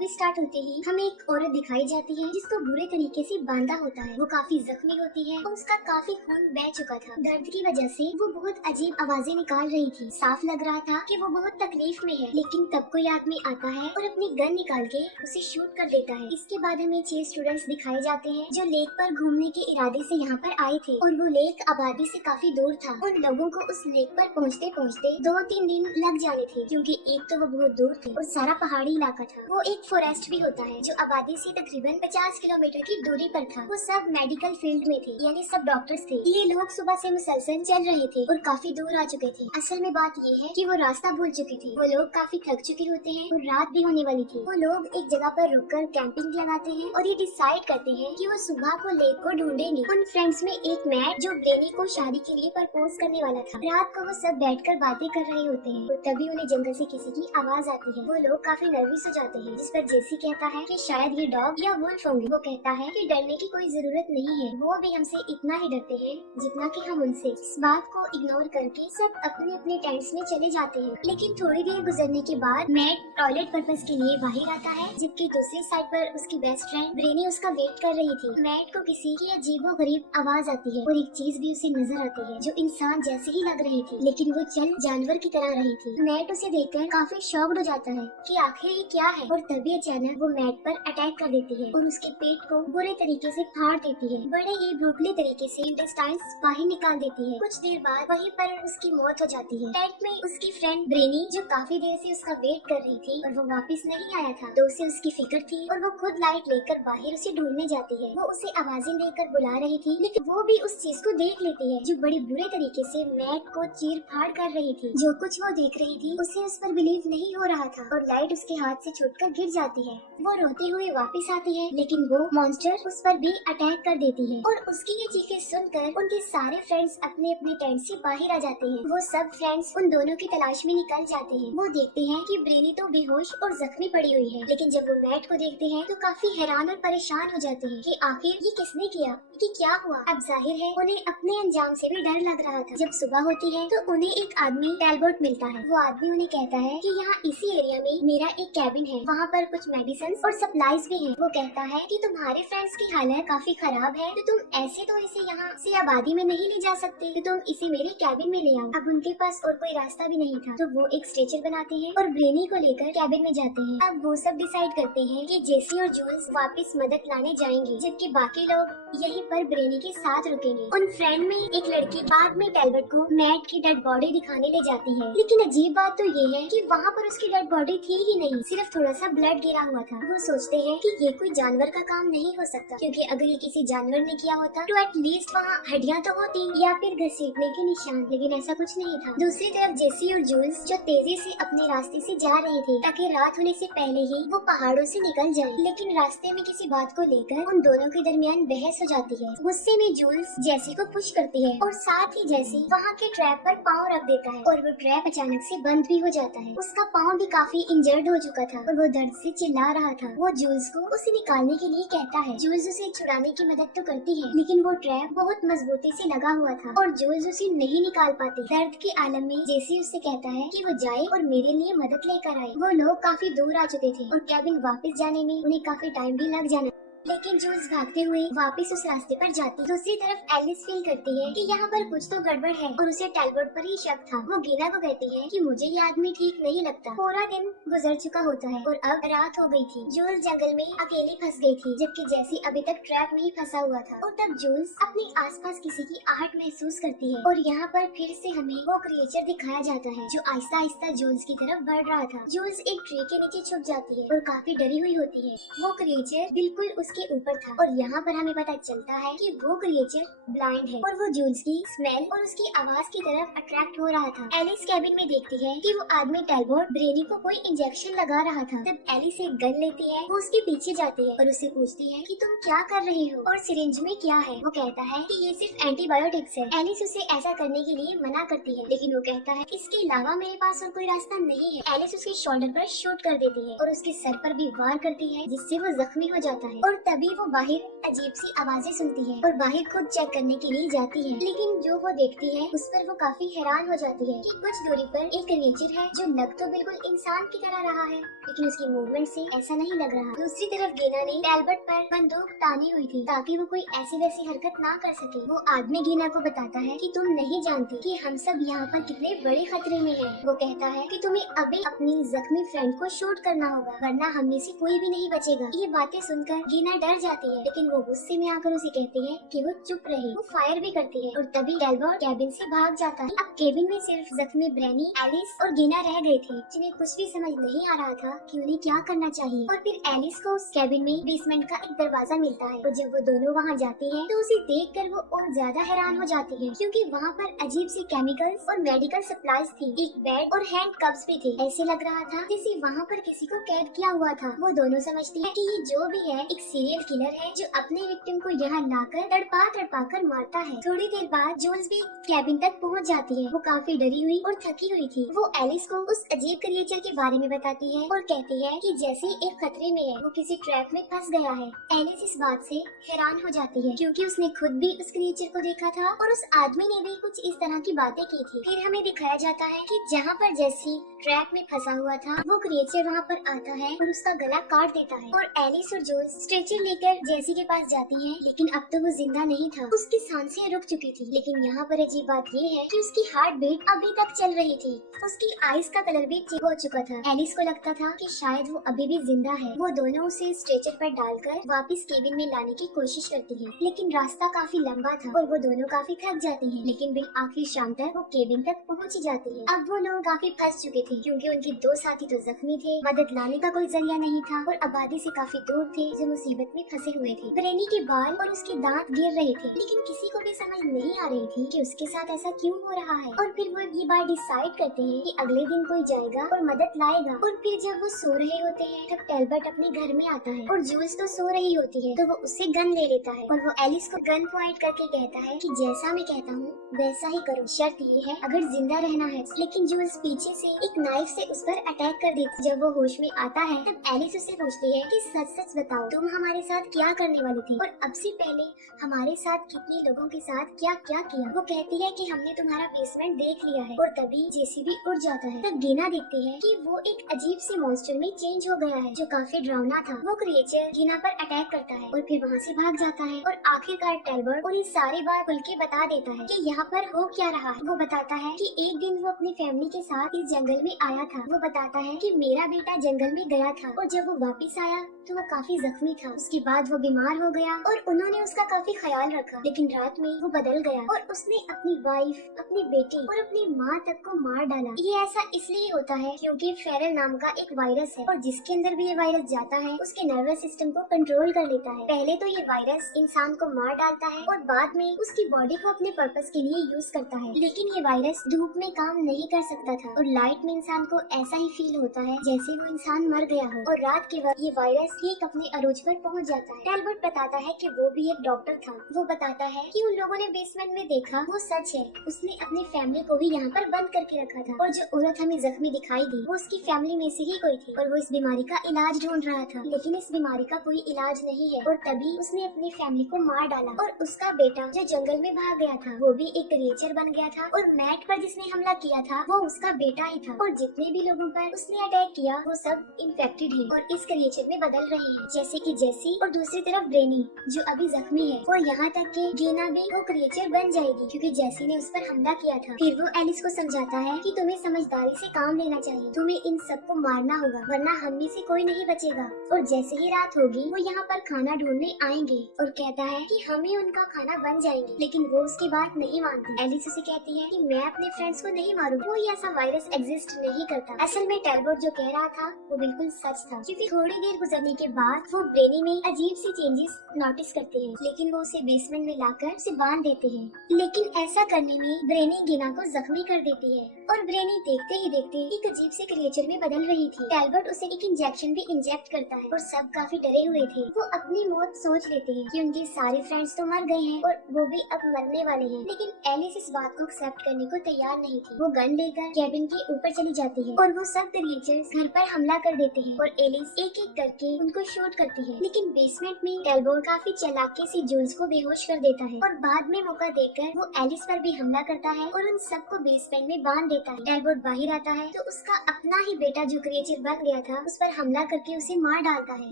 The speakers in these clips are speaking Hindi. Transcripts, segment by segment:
मूवी स्टार्ट होते ही हमें एक औरत दिखाई जाती है जिसको बुरे तरीके से बांधा होता है। वो काफी जख्मी होती है और उसका काफी खून बह चुका था। दर्द की वजह से वो बहुत अजीब आवाजें निकाल रही थी। साफ लग रहा था कि वो बहुत तकलीफ में है, लेकिन तब कोई आदमी आता है और अपनी गन निकाल के उसे शूट कर देता है। इसके बाद हमें 6 स्टूडेंट्स दिखाए जाते हैं जो लेक पर घूमने के इरादे से यहाँ पर आए थे और वो लेक आबादी से काफी दूर था। उन लोगों को उस लेक पर पहुँचते पहुँचते 2-3 दिन लग जाने थे, क्योंकि एक तो वो बहुत दूर थे और सारा पहाड़ी इलाका था। वो एक फॉरेस्ट भी होता है जो आबादी से तकरीबन 50 किलोमीटर की दूरी पर था। वो सब मेडिकल फील्ड में थे, यानी सब डॉक्टर्स थे। ये लोग सुबह से मुसलसल चल रहे थे और काफी दूर आ चुके थे। असल में बात ये है कि वो रास्ता भूल चुके थे। वो लोग काफी थक चुके होते हैं और रात भी होने वाली थी। वो लोग एक जगह पर रुककर कैंपिंग लगाते हैं और ये डिसाइड करते हैं कि वो सुबह को लेक को ढूंढेंगे। उन फ्रेंड्स में एक मैट जो ब्रेनी को शादी के लिए प्रपोज करने वाला था। रात को वो सब बैठकर बातें कर रहे होते हैं और तभी उन्हें जंगल से किसी की आवाज आती है। वो लोग काफी नर्वस हो जाते हैं, जिस पर जेसी कहता है कि शायद ये डॉग या वुल्फ होंगे। वो कहता है कि डरने की कोई जरूरत नहीं है, वो भी हमसे इतना ही डरते हैं जितना कि हम उनसे। इस बात को इग्नोर करके सब अपने अपने टेंट्स में चले जाते हैं। लेकिन थोड़ी देर गुजरने के बाद मैट टॉयलेट पर्पस के लिए बाहर आता है, जबकि दूसरी साइड पर उसकी बेस्ट फ्रेंड ब्रेनी उसका वेट कर रही थी। मैट को किसी की अजीबो गरीब आवाज आती है और एक चीज भी उसे नजर आती है जो इंसान जैसे ही लग रही थी, लेकिन वो चल जानवर की तरह रही थी। मैट उसे देखकर काफी शॉक्ड हो जाता है कि आखिर ये क्या है, और तभी अचानक वो मैट पर अटैक कर देती है और उसके पेट को बुरे तरीके से फाड़ देती है। बड़े ही ब्रूटली तरीके से इंटेस्टाइन्स बाहर निकाल देती है। कुछ देर बाद वहीं पर उसकी मौत हो जाती है। टेंट में उसकी फ्रेंड ब्रेनी जो काफी देर से उसका वेट कर रही थी और वो वापस नहीं आया था, तो उसे उसकी फिक्र थी और वो खुद लाइट लेकर बाहर उसे ढूंढने जाती है। वो उसे आवाजें देकर बुला रही थी, लेकिन वो भी उस चीज को देख लेती है जो बड़ी बुरे तरीके से मैट को चीर फाड़ कर रही थी। जो कुछ वो देख रही थी उसे उस पर बिलीव नहीं हो रहा था और लाइट उसके हाथ से छूटकर गिर जाती है। वो रोते हुए वापस आती है, लेकिन वो मॉन्स्टर उस पर भी अटैक कर देती है और उसकी ये चीखें सुनकर उनके सारे फ्रेंड्स अपने अपने टेंट से बाहर आ जाते हैं। वो सब फ्रेंड्स उन दोनों की तलाश में निकल जाते हैं। वो देखते हैं कि ब्रेनी तो बेहोश और जख्मी पड़ी हुई है, लेकिन जब वो मैट को देखते हैं तो काफी हैरान और परेशान हो जाते हैं कि आखिर ये किसने किया, कि क्या हुआ। अब जाहिर है उन्हें अपने अंजाम से भी डर लग रहा था। जब सुबह होती है तो उन्हें एक आदमी टैलबर्ट मिलता है। वो आदमी उन्हें कहता है कि यहाँ इसी एरिया में मेरा एक कैबिन है, वहाँ पर कुछ मेडिसिन और सप्लाईज भी हैं। वो कहता है कि तुम्हारे फ्रेंड्स की हालत काफी खराब है, तो तुम ऐसे तो इसे यहाँ से आबादी में नहीं ले जा सकते, तो तुम इसे मेरे कैबिन में ले आओ। अब उनके पास और कोई रास्ता भी नहीं था, तो वो एक स्ट्रेचर बनाते हैं और ब्रेनी को लेकर कैबिन में जाते हैं। अब वो सब डिसाइड करते हैं कि जेसी और जूल्स वापस मदद लाने जाएंगे, जबकि बाकी लोग यहीं पर ब्रेनी के साथ रुकेंगे। उन फ्रेंड में एक लड़की बाद में टैलबर्ट को मैट की डेड बॉडी दिखाने ले जाती है, लेकिन अजीब बात तो ये है कि वहाँ पर उसकी डेड बॉडी थी ही नहीं, सिर्फ थोड़ा सा ब्लड गिरा हुआ था। वो सोचते हैं कि ये कोई जानवर का काम नहीं हो सकता, क्योंकि अगर ये किसी जानवर ने किया होता तो एटलीस्ट वहाँ हड्डियाँ तो होती या फिर घसीटने के निशान, लेकिन ऐसा कुछ नहीं था। दूसरी तरफ जेसी और जूल्स जो तेजी से अपने रास्ते से जा रहे थे ताकि रात होने से पहले ही वो पहाड़ों से निकल जाएं, लेकिन रास्ते में किसी बात को लेकर उन दोनों के दरमियान बहस हो जाती है। गुस्से में जूल्स जेसी को पुश करती है और साथ ही जेसी वहाँ के ट्रैप पर पाँव रख देता है और वो ट्रैप अचानक से बंद भी हो जाता है। उसका पाँव भी काफी इंजर्ड हो चुका था और वो दर्द से चिल्ला रहा था। वो जूल्स को उसे निकालने के लिए कहता है। जूल्स उसे छुड़ाने की मदद तो करती है, लेकिन वो ट्रैप बहुत मजबूती से लगा हुआ था और जूल्स उसे नहीं निकाल पाती। दर्द के आलम में जेसी उससे कहता है कि वो जाए और मेरे लिए मदद लेकर आए। वो लोग काफी दूर आ चुके थे और कैबिन वापस जाने में उन्हें काफी टाइम भी लग जाना, लेकिन जूल्स भागते हुए वापस उस रास्ते पर जाती। दूसरी तरफ एलिस फील करती है कि यहाँ पर कुछ तो गड़बड़ है और उसे टैलबर्ट पर ही शक था। वो गीना को कहती है कि मुझे ये आदमी ठीक नहीं लगता। पूरा दिन गुजर चुका होता है और अब रात हो गई थी। जूल्स जंगल में अकेली फंस गई थी, जबकि जेसी अभी तक ट्रैप में ही फंसा हुआ था। और तब जूल्स अपने आसपास किसी की आहट महसूस करती है और यहाँ पर फिर से हमें वो क्रिएचर दिखाया जाता है जो आहिस्ता आहिस्ता जूल्स की तरफ बढ़ रहा था। जूल्स एक ट्री के नीचे छुप जाती है और काफी डरी हुई होती है। वो क्रिएचर बिल्कुल उसके ऊपर था और यहाँ पर हमें पता चलता है कि वो क्रिएचर ब्लाइंड है और वो जूल्स की स्मेल और उसकी आवाज की तरफ अट्रैक्ट हो रहा था। एलिस कैबिन में देखती है कि वो आदमी टैलबर्ट ब्रेनी को कोई इंजेक्शन लगा रहा था। तब एलिस एक गन लेती है, वो उसके पीछे जाती है और उससे पूछती है कि तुम क्या कर रही हो और सिरिंज में क्या है। वो कहता है कि ये सिर्फ एंटीबायोटिक्स है। एलिस उसे ऐसा करने के लिए मना करती है, लेकिन वो कहता है इसके अलावा मेरे पास और कोई रास्ता नहीं है। एलिस उसके शोल्डर पर शूट कर देती है और उसके सर पर भी वार करती है, जिससे वो जख्मी हो जाता है और तभी वो बाहर अजीब सी आवाजें सुनती है और बाहर खुद चेक करने के लिए जाती है। लेकिन जो वो देखती है उस पर वो काफी हैरान हो जाती है कि कुछ दूरी पर एक क्रिएचर है जो लग तो बिल्कुल इंसान की तरह रहा है, लेकिन उसकी मूवमेंट से ऐसा नहीं लग रहा। दूसरी तरफ गीना ने टैलबर्ट पर बंदूक तानी हुई थी ताकि वो कोई ऐसी वैसी हरकत ना कर सके। वो आदमी गीना को बताता है कि तुम नहीं जानती कि हम सब यहाँ पर कितने बड़े खतरे में हैं। वो कहता है कि तुम्हें अभी अपनी जख्मी फ्रेंड को शूट करना होगा वरना हम में से कोई भी नहीं बचेगा। ये बातें सुनकर गीना डर जाती है, लेकिन वो गुस्से में आकर उसे कहती है कि वो चुप रहे। वो फायर भी करती है और तभी टैलबर्ट कैबिन से भाग जाता है। अब केबिन में सिर्फ जख्मी ब्रेनी, एलिस और गीना रह गए थे, जिन्हें कुछ भी समझ नहीं आ रहा था कि उन्हें क्या करना चाहिए। और फिर एलिस को उस कैबिन में बेसमेंट का एक दरवाजा मिलता है और जब वो दोनों वहाँ जाती है तो उसे देखकर वो और ज्यादा हैरान हो जाती है, क्योंकि वहाँ पर अजीब सी केमिकल्स और मेडिकल सप्लाईज थी। एक बेड और हैंड कप्स भी थे। ऐसे लग रहा था जैसे वहाँ पर किसी को कैद किया हुआ था। वो दोनों समझती है कि ये जो भी है एक सीरियल किलर है जो अपने विक्टिम को यहाँ लाकर तड़पा कर मारता है। थोड़ी देर बाद जूल्स भी कैबिन तक पहुँच जाती है। वो काफी डरी हुई और थकी हुई थी। वो एलिस को उस अजीब क्रिएचर के बारे में बताती है और कहती है कि जैसे एक खतरे में है, वो किसी ट्रैप में फंस गया है। एलिस इस बात से हैरान हो जाती है क्योंकि उसने खुद भी उस क्रिएचर को देखा था और उस आदमी ने भी कुछ इस तरह की बातें की थी। फिर हमें दिखाया जाता है कि जहाँ पर जेसी ट्रैप में फंसा हुआ था वो क्रिएचर वहाँ पर आता है और उसका गला काट देता है और एलिस और जूल्स स्ट्रेचर लेकर जेसी के पास जाती हैं, लेकिन अब तो वो जिंदा नहीं था। उसकी सांसें रुक चुकी थी। लेकिन यहाँ पर अजीब बात ये है कि उसकी हार्ट बीट अभी तक चल रही थी। उसकी आईज का कलर भी चेंज हो चुका था। एलिस को लगता था कि शायद वो अभी भी जिंदा है। वो दोनों उसे स्ट्रेचर पर डालकर वापस केबिन में लाने की कोशिश करती है, लेकिन रास्ता काफी लंबा था और वो दोनों काफी थक जाती हैं। लेकिन बिल आखिर शाम तक वो केबिन तक पहुँच ही जाती है। अब वो लोग काफी फंस चुके थे क्योंकि उनके दो साथी तो जख्मी थे, मदद लाने का कोई जरिया नहीं था और आबादी से काफी दूर थे जो मुसीबत में फंसे हुए थे। ब्रेनी के बाल और उसके दांत गिर रहे थे, लेकिन किसी को भी समझ नहीं आ रही थी कि उसके साथ ऐसा क्यों हो रहा है। और फिर वो ये बात डिसाइड करते हैं कि अगले दिन कोई जाएगा और मदद लाएगा। और फिर जब वो सो रहे होते हैं तब टैलबर्ट अपने घर में आता है और जूल्स तो सो रही होती है, तो वो उससे गन ले लेता है और वो एलिस को गन पॉइंट करके कहता है कि जैसा मैं कहता हूँ वैसा ही करो, शर्त ये है अगर जिंदा रहना है। लेकिन जूल्स पीछे से एक नाइफ से उस पर अटैक कर देती। जब वो होश में आता है तब एलिस उसे पूछती है कि सच सच बताओ तुम हमारे साथ क्या करने वाली थी और अब से पहले हमारे साथ कितने लोगों के साथ क्या क्या किया। वो कहती है कि हमने तुम्हारा बेसमेंट देख लिया है और तभी जेसीबी उड़ जाता है। तब गीना देखती है कि वो एक अजीब सी मॉन्स्टर में चेंज हो गया है जो काफी डरावना था। वो क्रिएचर गीना पर अटैक करता है और फिर वहाँ से भाग जाता है और आखिरकार टैलबर्ट उन्हें सारी बात खुल के बता देता है कि यहाँ पर हो क्या रहा है। वो बताता है कि एक दिन वो अपनी फैमिली के साथ इस जंगल में आया था। वो बताता है कि मेरा बेटा जंगल में गया था और जब वो वापस आया तो वो काफी जख्मी था। उसके बाद वो बीमार हो गया और उन्होंने उसका काफी ख्याल रखा, लेकिन रात में वो बदल गया और उसने अपनी वाइफ, अपनी बेटी और अपनी माँ तक को मार डाला। ये ऐसा इसलिए होता है क्योंकि फेरल नाम का एक वायरस है और जिसके अंदर भी ये वायरस जाता है उसके नर्वस सिस्टम को कंट्रोल कर लेता है। पहले तो ये वायरस इंसान को मार डालता है और बाद में उसकी बॉडी को अपने पर्पस के लिए यूज करता है। लेकिन ये वायरस धूप में काम नहीं कर सकता था और लाइट में इंसान को ऐसा ही फील होता है जैसे वो इंसान मर गया हो। और रात के वक्त ये वायरस ठीक अपने अरूज पर पहुंच जाता है। टैलबर्ट बताता है कि वो भी एक डॉक्टर था। वो बताता है कि उन लोगों ने बेसमेंट में देखा वो सच है। उसने अपनी फैमिली को भी यहाँ पर बंद करके रखा था और जो औरत हमें जख्मी दिखाई दी वो उसकी फैमिली में से ही कोई थी और वो इस बीमारी का इलाज ढूंढ रहा था, लेकिन इस बीमारी का कोई इलाज नहीं है। और तभी उसने अपनी फैमिली को मार डाला और उसका बेटा जो जंगल में भाग गया था वो भी एक क्रिएचर बन गया था और मैट पर जिसने हमला किया था वो उसका बेटा ही था। और जितने भी लोगों पर उसने अटैक किया वो सब इन्फेक्टेड है और इस क्रिएचर में बदल रहे हैं, जैसे कि जेसी। और दूसरी तरफ ब्रेनी जो अभी जख्मी है और यहाँ तक कि गीना भी वो क्रिएचर बन जाएगी क्योंकि जेसी ने उस पर हमला किया था। फिर वो एलिस को समझाता है कि तुम्हें समझदारी से काम लेना चाहिए, तुम्हें इन सबको मारना होगा वरना हम में से कोई नहीं बचेगा। और जैसे ही रात होगी वो यहाँ पर खाना ढूंढने आएंगे और कहता है कि हम ही उनका खाना बन जाएंगे, लेकिन वो उसकी बात नहीं मानती। एलिस उसे कहती है कि मैं अपने फ्रेंड्स को नहीं मारूंगी, कोई ऐसा वायरस एग्जिस्ट नहीं करता। असल में टैलबर्ट जो कह रहा था वो बिल्कुल सच था, क्योंकि थोड़ी देर गुजरने के बाद वो ब्रेनी में अजीब सी चेंजेस नोटिस करते हैं, लेकिन वो उसे बेसमेंट में लाकर उसे बांध देते हैं। लेकिन ऐसा करने में ब्रेनी गिना को जख्मी कर देती है और ब्रेनी देखते ही देखते एक अजीब से क्रिएचर में बदल रही थी। टैलबर्ट उसे एक इंजेक्शन भी इंजेक्ट करता है और सब काफी डरे हुए थे। वो अपनी मौत सोच लेते हैं कि उनके सारे फ्रेंड्स तो मर गए हैं और वो भी अब मरने वाले हैं, लेकिन एलिस इस बात को एक्सेप्ट करने को तैयार नहीं थी। वो गन लेकर कैबिन के ऊपर चली जाती है और वो सब क्रिएचर्स घर पर हमला कर देते हैं और एलिस एक एक करके उनको शूट करती है। लेकिन बेसमेंट में टेलबोर काफी चालाकी से जूल्स को बेहोश कर देता है और बाद में मौका देकर वो एलिस पर भी हमला करता है और उन सबको बेसमेंट में बांध देता है। टेलबोर बाहर आता है तो उसका अपना ही बेटा जो क्रिएचर बन गया था उस पर हमला करके उसे मार डालता है।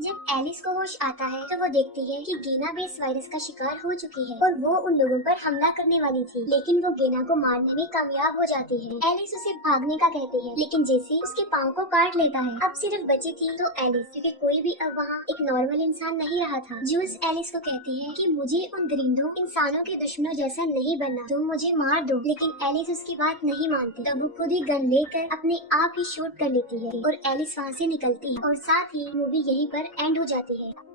जब एलिस को होश आता है तो वो देखती है कि गेना भी इस वायरस का शिकार हो चुकी है और वो उन लोगों पर हमला करने वाली थी, लेकिन वो गेना को मारने में कामयाब हो जाती है। एलिस उसे भागने का कहती है, लेकिन जैसे उसके पाँव को काट लेता है। अब सिर्फ बची थी तो एलिस, क्योंकि कोई भी अब वहाँ एक नॉर्मल इंसान नहीं रहा था। जूल्स एलिस को कहती है कि मुझे उन दरिंदों इंसानों के दुश्मनों जैसा नहीं बनना, तुम मुझे मार दो। लेकिन एलिस उसकी बात नहीं मानती, तब वो खुद ही गन लेकर अपने आप ही शूट कर लेती है और एलिस वहाँ से निकलती है और साथ ही मूवी यहीं पर एंड हो जाती है।